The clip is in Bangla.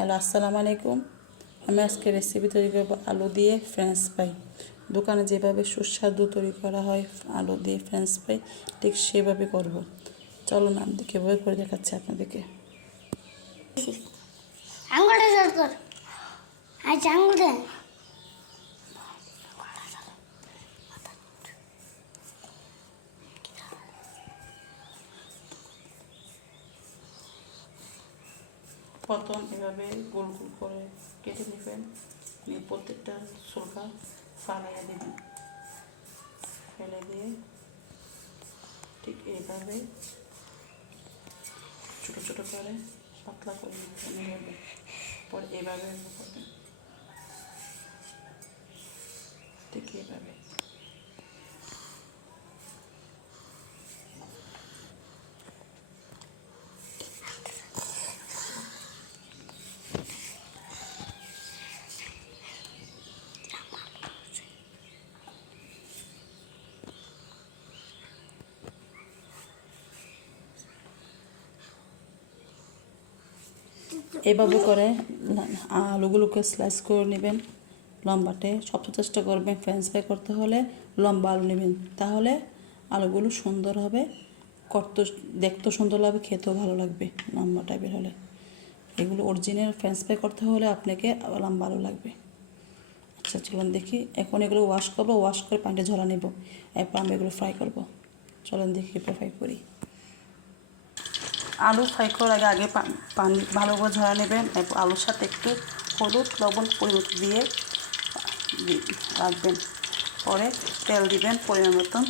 হ্যালো, আসসালামু আলাইকুম। আমি আজকে রেসিপি তৈরি করব আলু দিয়ে ফ্রেঞ্চ ফ্রাই। দোকানে যেভাবে সুস্বাদু তৈরি করা হয় আলু দিয়ে ফ্রেঞ্চ ফ্রাই, ঠিক সেভাবে করব। চলুন আমি কীভাবে করে দেখাচ্ছি আপনাদেরকে। আঙুলটা জোর কর। আচ্ছা আঙুলটা প্রথম এভাবে গোল গোল করে কেটে নেবেন, নিয়ে প্রত্যেকটা ছোলকা ফালাইয়া দেবেন। ফেলে দিয়ে ঠিক এইভাবে ছোটো ছোটো করে পাতলা করে নেবেন। পরে এইভাবে করবেন, ঠিক এইভাবে। এইভাবে করে আলুগুলোকে স্লাইস করে নেবেন লম্বাটে। সবচেয়ে চেষ্টা করবেন ফ্রেঞ্চ ফ্রাই করতে হলে লম্বা আলু নেবেন, তাহলে আলুগুলো সুন্দর হবে, করতে দেখতেও সুন্দর লাগবে, খেতেও ভালো লাগবে। লম্বা টাইপের হলে এগুলো অরিজিনাল ফ্রেঞ্চ ফ্রাই করতে হলে আপনাকে লম্বা আলু লাগবে। আচ্ছা চলুন দেখি, এখন এগুলো ওয়াশ করবো, ওয়াশ করে পানিটা ঝরা নেব, এরপর আমি এগুলো ফ্রাই করবো। চলুন দেখি এরপর ফ্রাই করি। আলু ফ্রাই করার আগে পানি ভালো করে ঝরা নেবেন। এরপর আলুর সাথে একটু হলুদ লবণ পরিমাণ দিয়ে রাখবেন। পরে তেল দিবেন পরিমাণ মতন।